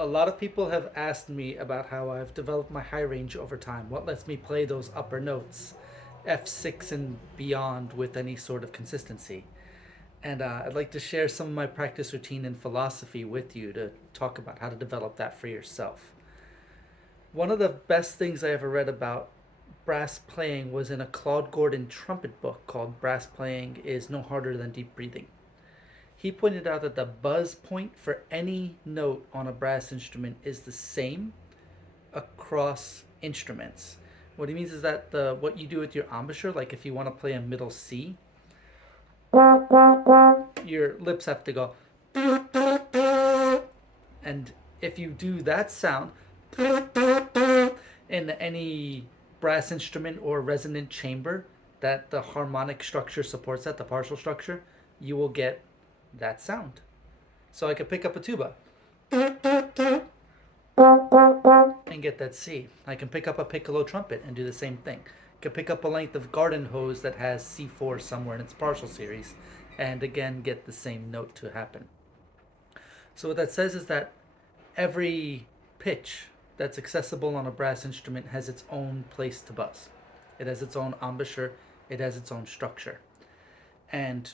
a lot of people have asked me about how I've developed my high range over time. What lets me play those upper notes, F6 and beyond, with any sort of consistency. And I'd like to share some of my practice routine and philosophy with you to talk about how to develop that for yourself. One of the best things I ever read about brass playing was in a Claude Gordon trumpet book called Brass Playing is No Harder Than Deep Breathing. He pointed out that the buzz point for any note on a brass instrument is the same across instruments. What he means is that the what you do with your embouchure, like if you want to play a middle C, your lips have to go, and if you do that sound in any brass instrument or resonant chamber that the harmonic structure supports, that the partial structure, you will get that sound. So I could pick up a tuba and get that C. I can pick up a piccolo trumpet and do the same thing. I can pick up a length of garden hose that has C4 somewhere in its partial series and again get the same note to happen. So what that says is that every pitch that's accessible on a brass instrument has its own place to buzz. It has its own embouchure, it has its own structure. And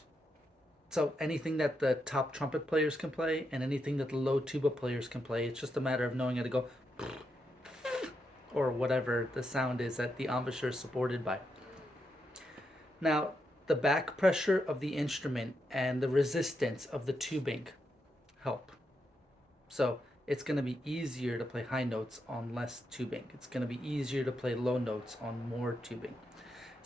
so anything that the top trumpet players can play and anything that the low tuba players can play, it's just a matter of knowing how to go or whatever the sound is that the embouchure is supported by. Now, the back pressure of the instrument and the resistance of the tubing help. So it's going to be easier to play high notes on less tubing. It's going to be easier to play low notes on more tubing.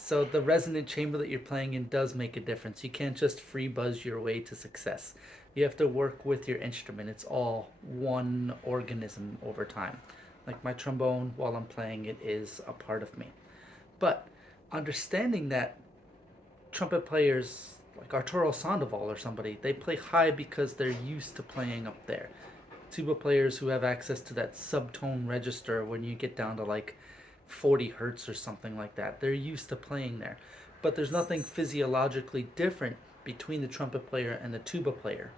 So the resonant chamber that you're playing in does make a difference. You can't just free buzz your way to success. You have to work with your instrument. It's all one organism over time. Like my trombone, while I'm playing it, is a part of me. But understanding that trumpet players like Arturo Sandoval or somebody, they play high because they're used to playing up there. Tuba players who have access to that subtone register when you get down to like 40 hertz or something like that, they're used to playing there. But there's nothing physiologically different between the trumpet player and the tuba player.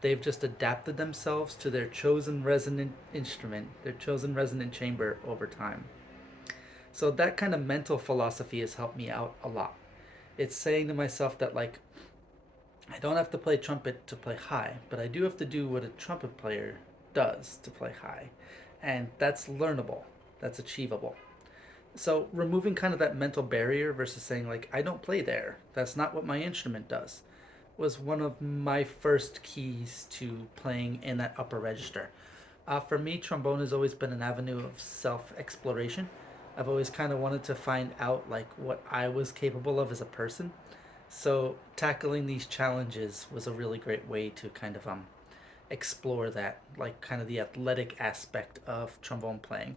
They've just adapted themselves to their chosen resonant instrument, their chosen resonant chamber over time. So that kind of mental philosophy has helped me out a lot. It's saying to myself that like I don't have to play trumpet to play high, but I do have to do what a trumpet player does to play high. And that's learnable. That's achievable. So removing kind of that mental barrier versus saying like I don't play there. That's not what my instrument does was one of my first keys to playing in that upper register. For me, trombone has always been an avenue of self exploration. I've always kind of wanted to find out like what I was capable of as a person. So tackling these challenges was a really great way to kind of explore that, like kind of the athletic aspect of trombone playing,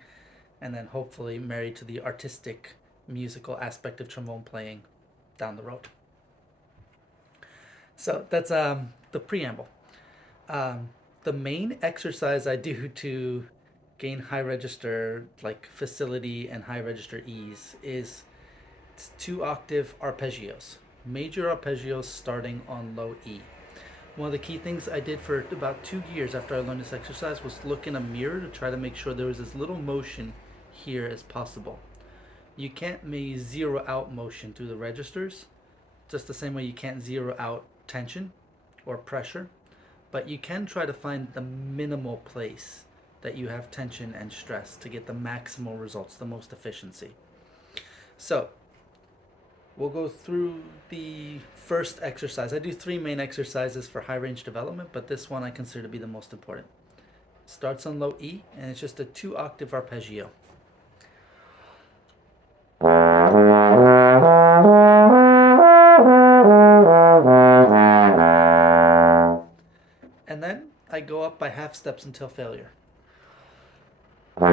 and then hopefully married to the artistic musical aspect of trombone playing down the road. So that's the preamble. Um, the main exercise I do to gain high register like facility and high register ease is two octave arpeggios, major arpeggios starting on low E. One of the key things I did for about 2 years after I learned this exercise was look in a mirror to try to make sure there was as little motion here as possible. You can't make zero out motion through the registers, just the same way you can't zero out tension or pressure, but you can try to find the minimal place that you have tension and stress to get the maximal results, the most efficiency. So, we'll go through the first exercise. I do three main exercises for high range development, but this one I consider to be the most important. It starts on low E, and it's just a 2 octave arpeggio. And then I go up by half steps until failure. I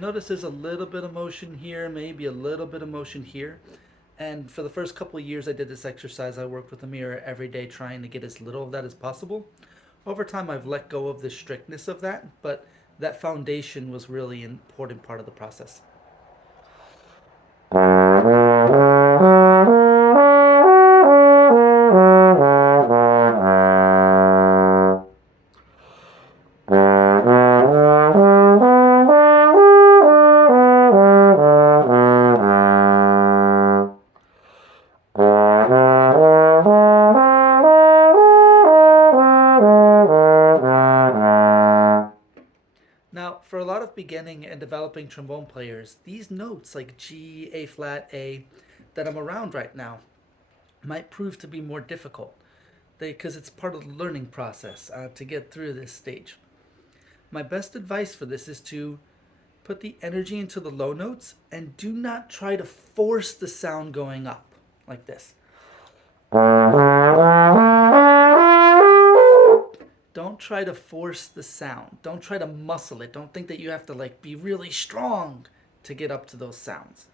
notice there's a little bit of motion here, maybe a little bit of motion here. And for the first couple of years I did this exercise, I worked with a mirror every day trying to get as little of that as possible. Over time, I've let go of the strictness of that, but that foundation was really an important part of the process. Now, for a lot of beginning and developing trombone players, these notes like G, A flat, A that I'm around right now might prove to be more difficult because it's part of the learning process to get through this stage. My best advice for this is to put the energy into the low notes and do not try to force the sound going up like this. Don't try to force the sound. Don't try to muscle it. Don't think that you have to like be really strong to get up to those sounds.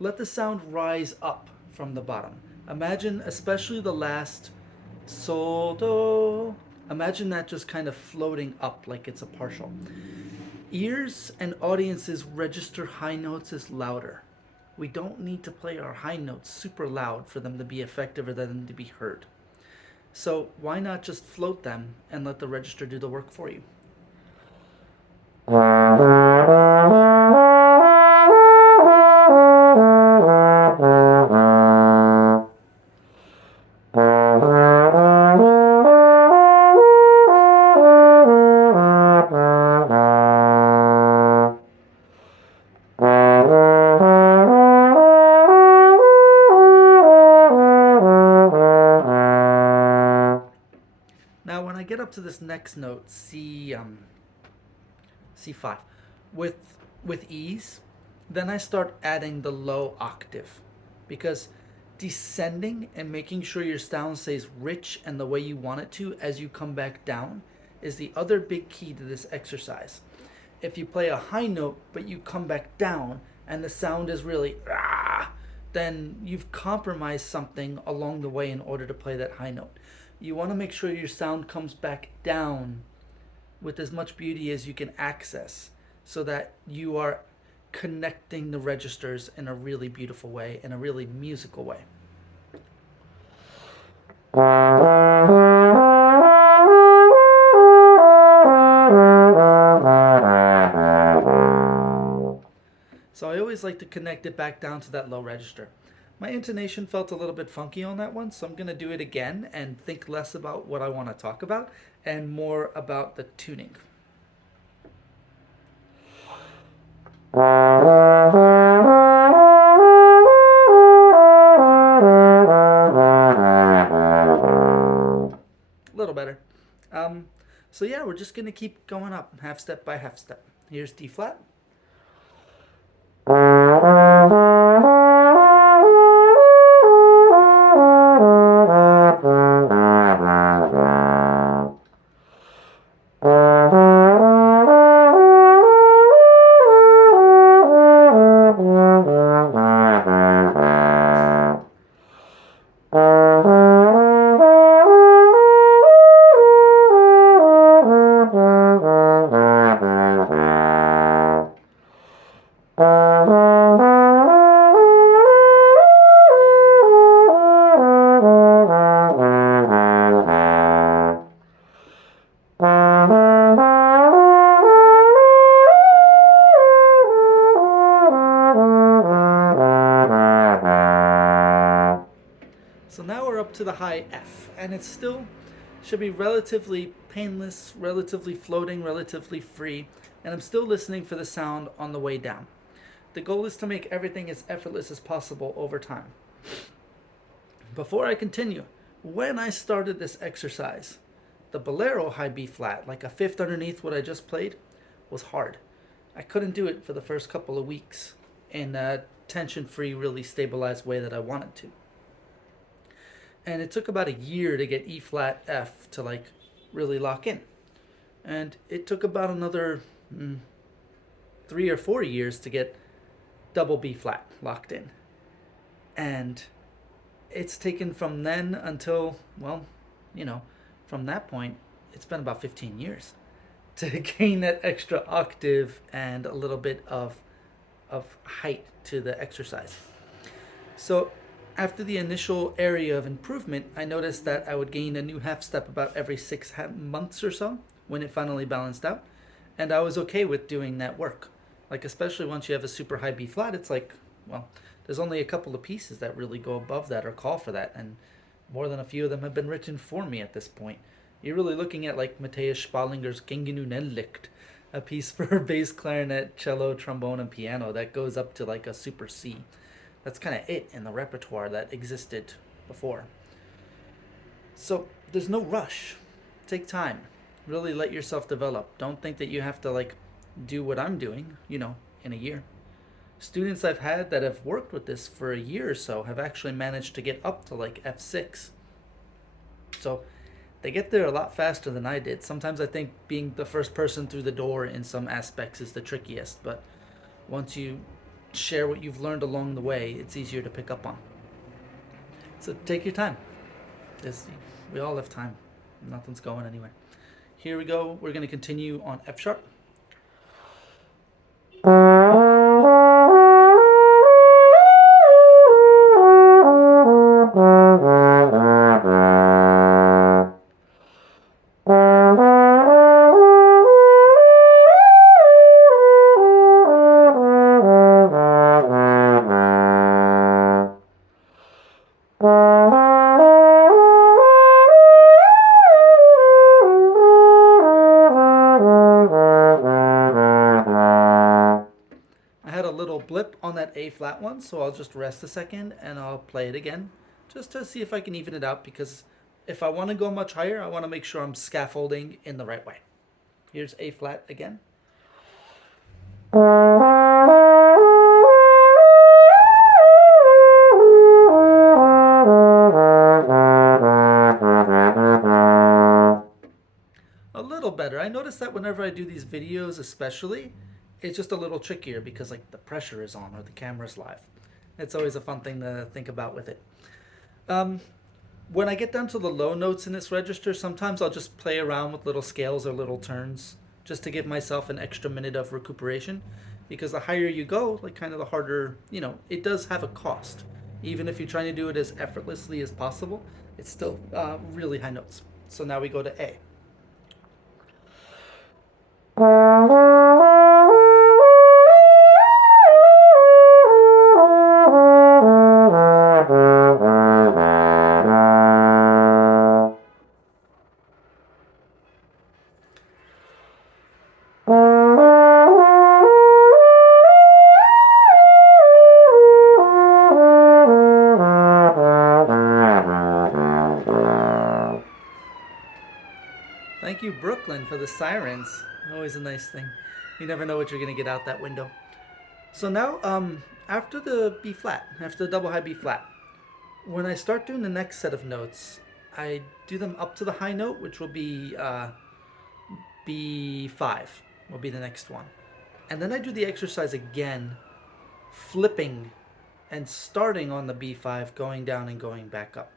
Let the sound rise up from the bottom. Imagine, especially the last sol do. Imagine that just kind of floating up like it's a partial. Ears and audiences register high notes as louder. We don't need to play our high notes super loud for them to be effective or them to be heard. So why not just float them and let the register do the work for you? Now, when I get up to this next note, C5, with with ease, then I start adding the low octave, because descending and making sure your sound stays rich and the way you want it to as you come back down is the other big key to this exercise. If you play a high note but you come back down and the sound is really then you've compromised something along the way in order to play that high note. You want to make sure your sound comes back down with as much beauty as you can access so that you are connecting the registers in a really beautiful way, in a really musical way. So I always like to connect it back down to that low register. My intonation felt a little bit funky on that one, so I'm going to do it again and think less about what I want to talk about and more about the tuning. A little better. So yeah, we're just going to keep going up half step by half step. Here's D flat. So now we're up to the high F, and it still should be relatively painless, relatively floating, relatively free, and I'm still listening for the sound on the way down. The goal is to make everything as effortless as possible over time. Before I continue, when I started this exercise, the bolero high B flat, like a fifth underneath what I just played, was hard. I couldn't do it for the first couple of weeks in a tension-free, really stabilized way that I wanted to. And it took about a year to get E flat F to like really lock in. And it took about another 3 or 4 years to get double B flat locked in. And it's taken from then until, well, from that point, it's been about 15 years to gain that extra octave and a little bit of height to the exercise. So after the initial area of improvement, I noticed that I would gain a new half step about every 6 months or so when it finally balanced out. And I was okay with doing that work. Like, especially once you have a super high B flat, it's like, well, there's only a couple of pieces that really go above that or call for that. And more than a few of them have been written for me at this point. You're really looking at like Matthias Spallinger's Gegen Unendlicht a piece for bass clarinet, cello, trombone, and piano that goes up to like a super C. That's kind of it in the repertoire that existed before. So there's no rush. Take time. Really let yourself develop. Don't think that you have to like do what I'm doing, in a year. Students I've had that have worked with this for a year or so have actually managed to get up to like F6. So they get there a lot faster than I did. Sometimes I think being the first person through the door in some aspects is the trickiest, but once you share what you've learned along the way, it's easier to pick up on. So take your time. We all have time. Nothing's going anywhere. Here we go. We're going to continue on F sharp. Blip on that A flat one, so I'll just rest a second and I'll play it again just to see if I can even it out, because if I want to go much higher, I want to make sure I'm scaffolding in the right way. Here's A flat again. A little better. I notice that whenever I do these videos, especially, it's just a little trickier because like the pressure is on or the camera's live. It's always a fun thing to think about with it. When I get down to the low notes in this register, sometimes I'll just play around with little scales or little turns just to give myself an extra minute of recuperation, because the higher you go, like kind of the harder, it does have a cost. Even if you're trying to do it as effortlessly as possible, it's still really high notes. So now we go to A. Thank you, Brooklyn, for the sirens. Always a nice thing. You never know what you're going to get out that window. So now, after the B flat, after the double high B flat, when I start doing the next set of notes, I do them up to the high note, which will be B5, will be the next one. And then I do the exercise again, flipping and starting on the B5, going down and going back up.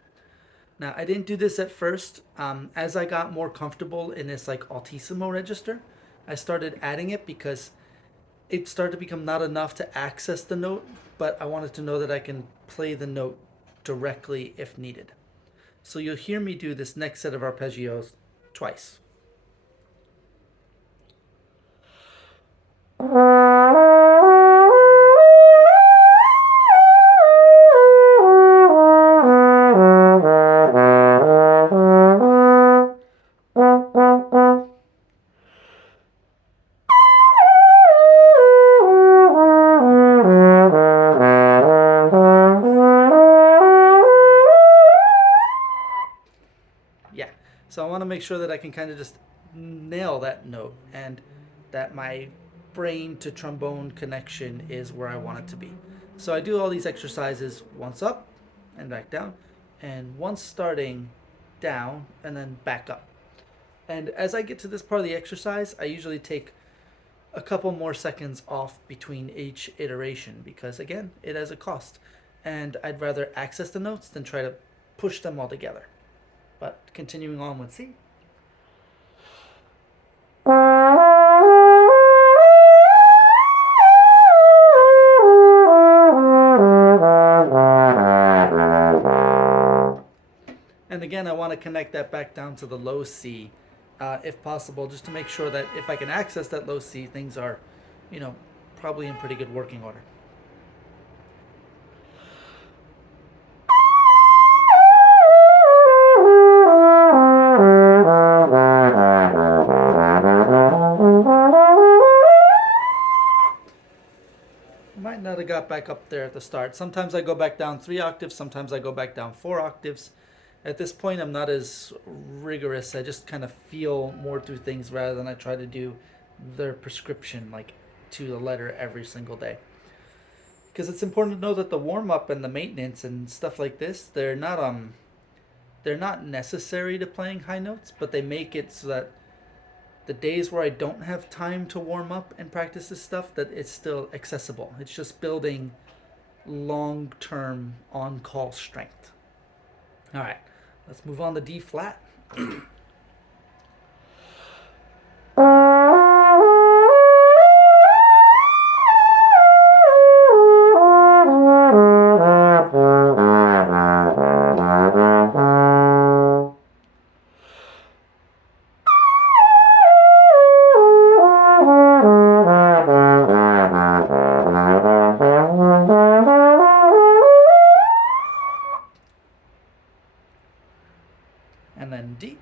Now, I didn't do this at first. As I got more comfortable in this like altissimo register, I started adding it because it started to become not enough to access the note, but I wanted to know that I can play the note directly if needed. So you'll hear me do this next set of arpeggios twice. Yeah, so I want to make sure that I can kind of just nail that note and that my brain to trombone connection is where I want it to be. So I do all these exercises once up and back down, and once starting down and then back up. And as I get to this part of the exercise, I usually take a couple more seconds off between each iteration because, again, it has a cost. And I'd rather access the notes than try to push them all together. But continuing on with C. And again, I want to connect that back down to the low C, if possible, just to make sure that if I can access that low C, things are, probably in pretty good working order. might not have got back up there at the start. Sometimes I go back down 3 octaves, sometimes I go back down 4 octaves. At this point, I'm not as rigorous. I just kind of feel more through things rather than I try to do their prescription like to the letter every single day. Because it's important to know that the warm up and the maintenance and stuff like this, they're not necessary to playing high notes, but they make it so that the days where I don't have time to warm up and practice this stuff, that it's still accessible. It's just building long-term on-call strength. All right, let's move on to D flat. And then D.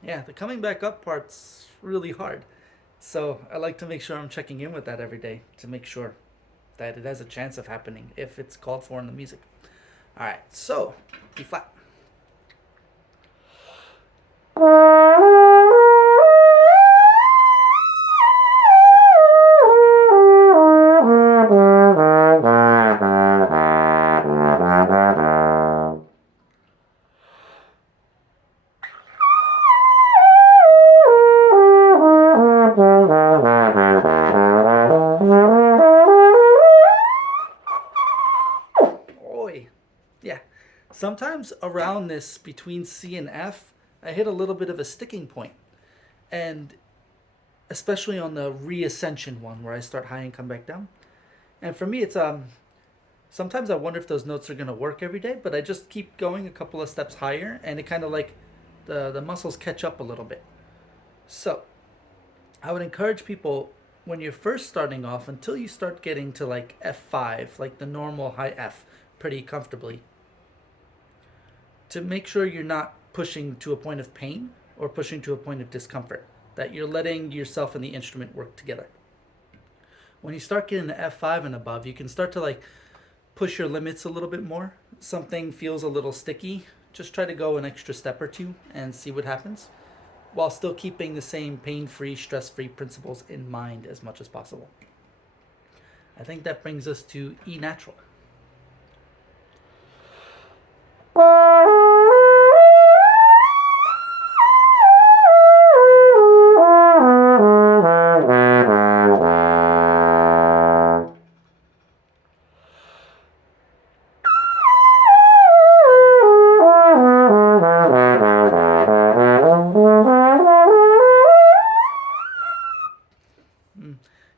Yeah, the coming back up part's really hard. So I like to make sure I'm checking in with that every day to make sure that it has a chance of happening if it's called for in the music. All right, so B flat. Oi. Yeah. Sometimes around this between C and F, I hit a little bit of a sticking point. And especially on the reascension one where I start high and come back down. And for me it's sometimes I wonder if those notes are going to work every day, but I just keep going a couple of steps higher and it kind of like the muscles catch up a little bit. So, I would encourage people when you're first starting off until you start getting to like F5, like the normal high F, pretty comfortably, to make sure you're not pushing to a point of pain or pushing to a point of discomfort, that you're letting yourself and the instrument work together. When you start getting to F5 and above, you can start to like push your limits a little bit more. Something feels a little sticky, just try to go an extra step or two and see what happens, while still keeping the same pain-free, stress-free principles in mind as much as possible. I think that brings us to E natural.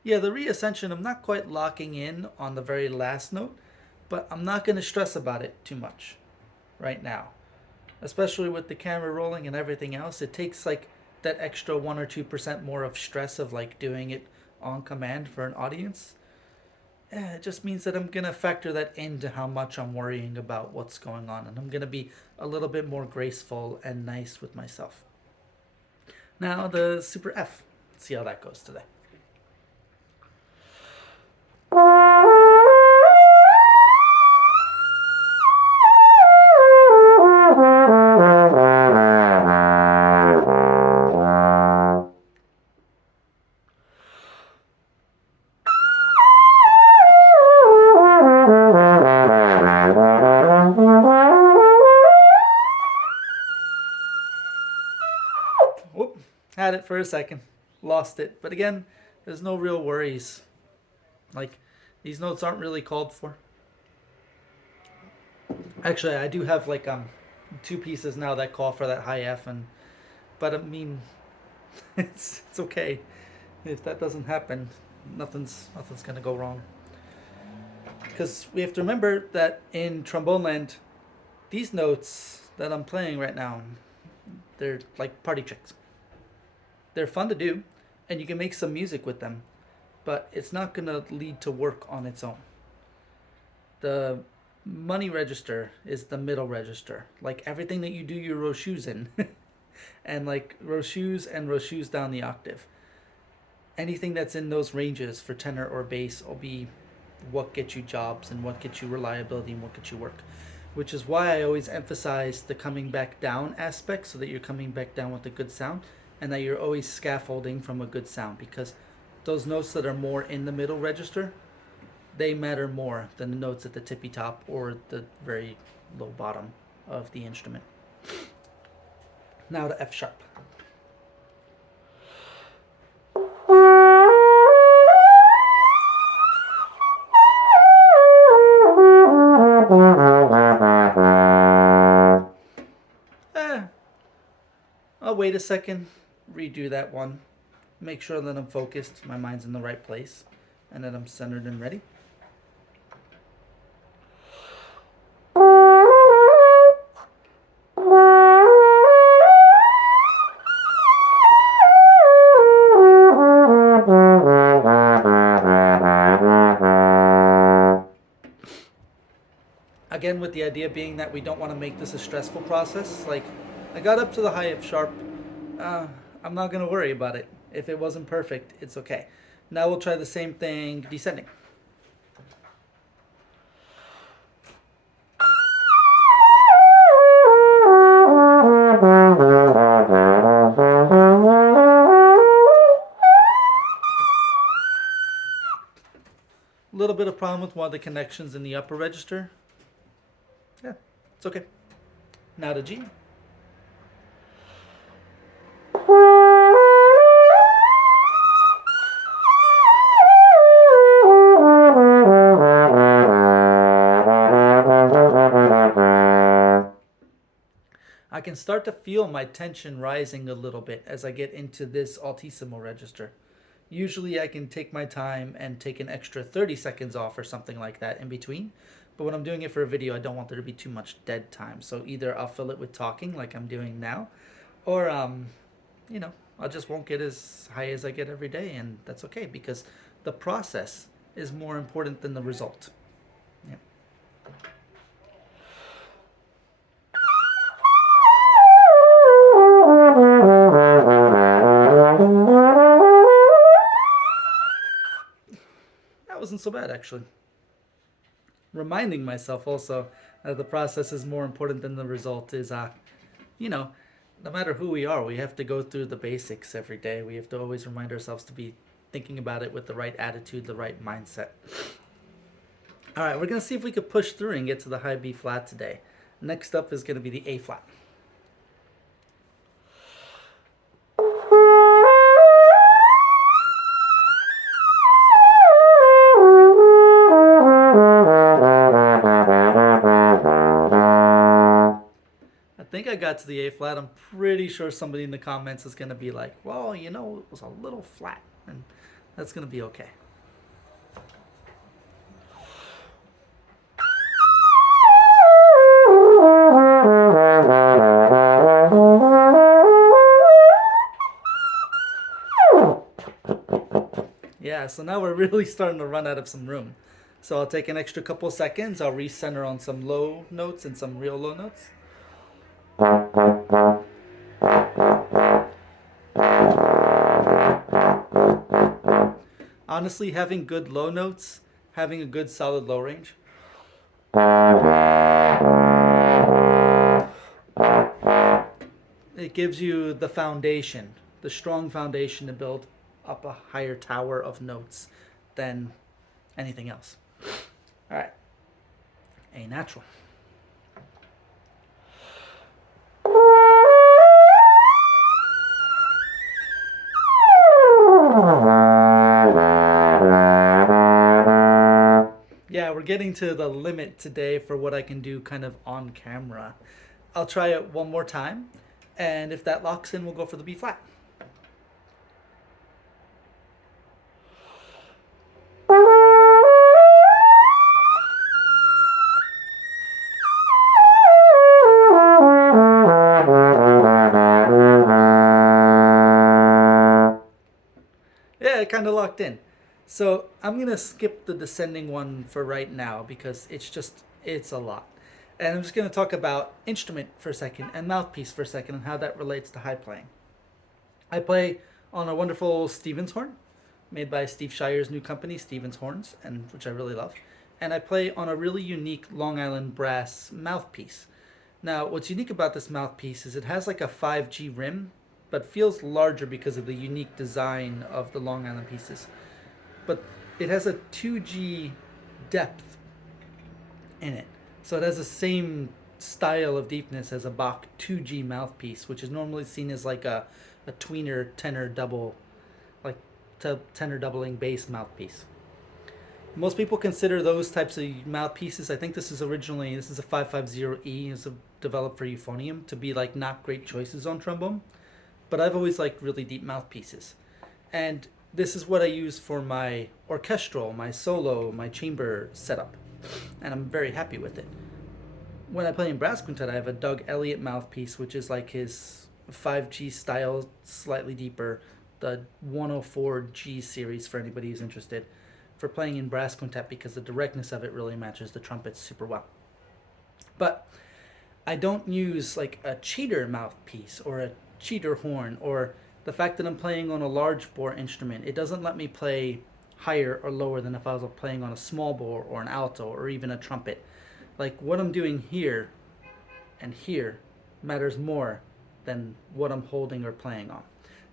Yeah, the reascension, I'm not quite locking in on the very last note, but I'm not going to stress about it too much right now. Especially with the camera rolling and everything else, it takes like that extra 1 or 2% more of stress of like doing it on command for an audience. Yeah, it just means that I'm going to factor that into how much I'm worrying about what's going on, and I'm going to be a little bit more graceful and nice with myself. Now, the super F. Let's see how that goes today. Whoop, had it for a second, lost it. But again, there's no real worries. Like, these notes aren't really called for. Actually, I do have like 2 pieces now that call for that high F, and but I mean, it's okay if that doesn't happen. Nothing's gonna go wrong. Because we have to remember that in trombone land, these notes that I'm playing right now, they're like party tricks. They're fun to do, and you can make some music with them, but it's not going to lead to work on its own. The money register is the middle register. Like everything that you do your Rochus in, and like Rochus and Rochus down the octave. Anything that's in those ranges for tenor or bass will be what gets you jobs and what gets you reliability and what gets you work. Which is why I always emphasize the coming back down aspect, so that you're coming back down with a good sound and that you're always scaffolding from a good sound, because those notes that are more in the middle register, they matter more than the notes at the tippy top or the very low bottom of the instrument. Now to F sharp. I'll wait a second, redo that one, make sure that I'm focused, my mind's in the right place, and that I'm centered and ready. Again, with the idea being that we don't want to make this a stressful process. Like, I got up to the high F sharp. I'm not going to worry about it. If it wasn't perfect, it's okay. Now we'll try the same thing descending. A little bit of problem with one of the connections in the upper register. Yeah, it's okay. Now to G. I can start to feel my tension rising a little bit as I get into this altissimo register. Usually I can take my time and take an extra 30 seconds off or something like that in between. But when I'm doing it for a video, I don't want there to be too much dead time. So either I'll fill it with talking like I'm doing now, or I just won't get as high as I get every day, and that's okay, because the process is more important than the result. Yeah. That wasn't so bad, actually. Reminding myself also that the process is more important than the result is, no matter who we are, we have to go through the basics every day. We have to always remind ourselves to be thinking about it with the right attitude, the right mindset. All right, we're going to see if we could push through and get to the high B flat today. Next up is going to be the A flat. I think I got to the A flat. I'm pretty sure somebody in the comments is going to be like, well, it was a little flat. And that's going to be okay. Yeah, so now we're really starting to run out of some room. So I'll take an extra couple seconds. I'll recenter on some low notes and some real low notes. Honestly, having good low notes, having a good solid low range, it gives you the foundation, the strong foundation to build up a higher tower of notes than anything else. All right, A natural. Yeah, we're getting to the limit today for what I can do kind of on camera. I'll try it one more time, and if that locks in, we'll go for the B flat. kind of locked in. So I'm gonna skip the descending one for right now because it's a lot. And I'm just gonna talk about instrument for a second and mouthpiece for a second and how that relates to high playing. I play on a wonderful Stevens horn made by Steve Shire's new company, Stevens Horns, and which I really love. And I play on a really unique Long Island brass mouthpiece. Now, what's unique about this mouthpiece is it has like a 5G rim, but feels larger because of the unique design of the Long Island pieces. But it has a 2G depth in it. So it has the same style of deepness as a Bach 2G mouthpiece, which is normally seen as like a tweener tenor double, like tenor doubling bass mouthpiece. Most people consider those types of mouthpieces. I think this is a 550E, is developed for euphonium, to be like not great choices on trombone. But I've always liked really deep mouthpieces, and this is what I use for my orchestral, my solo, my chamber setup, and I'm very happy with it. When I play in brass quintet, I have a Doug Elliott mouthpiece, which is like his 5G style, slightly deeper, the 104G series for anybody who's interested, for playing in brass quintet because the directness of it really matches the trumpets super well. But I don't use like a cheater mouthpiece or a cheater horn, or the fact that I'm playing on a large bore instrument, it doesn't let me play higher or lower than if I was playing on a small bore or an alto or even a trumpet. Like what I'm doing here and here matters more than what I'm holding or playing on.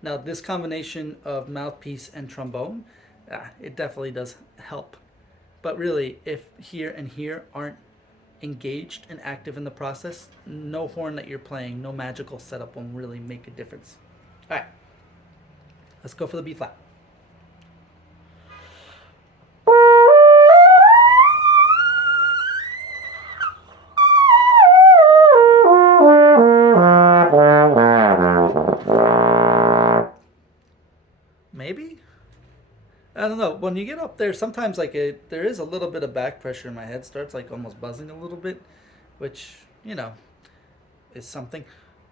Now, this combination of mouthpiece and trombone, it definitely does help. But really, if here and here aren't engaged and active in the process, no horn that you're playing, no magical setup will really make a difference. All right, let's go for the B flat. Maybe? I don't know. When you get up there, sometimes there is a little bit of back pressure in my head. Starts like almost buzzing a little bit, which is something.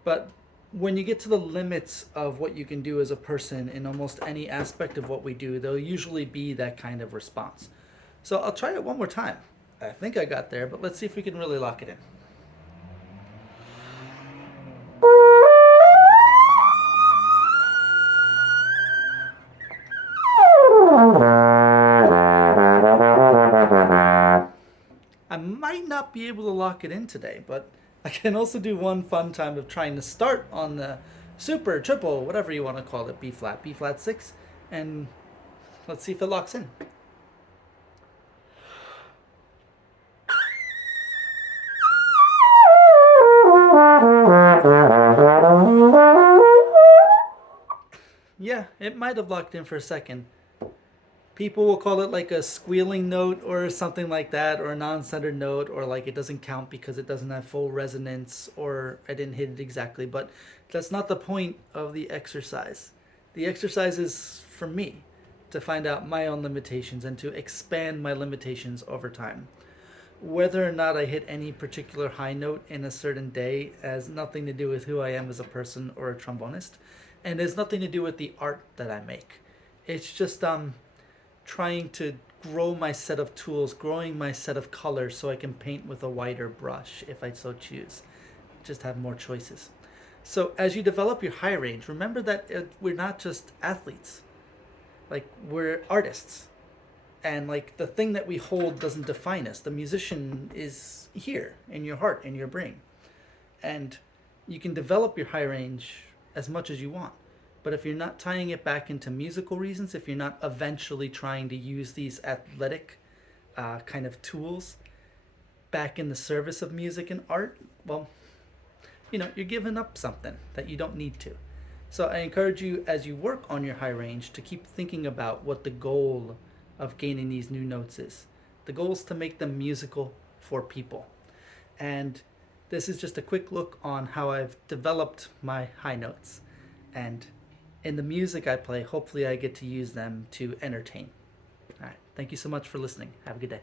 But when you get to the limits of what you can do as a person in almost any aspect of what we do, there'll usually be that kind of response. So I'll try it one more time. I think I got there, but let's see if we can really lock it in. I might not be able to lock it in today, but I can also do one fun time of trying to start on the super, triple, whatever you want to call it, B flat 6, and let's see if it locks in. Yeah, it might have locked in for a second. People will call it like a squealing note or something like that, or a non-centered note, or like it doesn't count because it doesn't have full resonance, or I didn't hit it exactly. But that's not the point of the exercise. The exercise is for me to find out my own limitations and to expand my limitations over time. Whether or not I hit any particular high note in a certain day has nothing to do with who I am as a person or a trombonist, and has nothing to do with the art that I make. It's just trying to grow my set of tools, growing my set of colors so I can paint with a wider brush if I so choose. Just have more choices. So as you develop your high range, remember that we're not just athletes. Like, we're artists. And like the thing that we hold doesn't define us. The musician is here in your heart, in your brain. And you can develop your high range as much as you want. But if you're not tying it back into musical reasons, if you're not eventually trying to use these athletic kind of tools back in the service of music and art, well, you're giving up something that you don't need to. So I encourage you, as you work on your high range, to keep thinking about what the goal of gaining these new notes is. The goal is to make them musical for people. And this is just a quick look on how I've developed my high notes. And in the music I play, hopefully I get to use them to entertain. All right. Thank you so much for listening. Have a good day.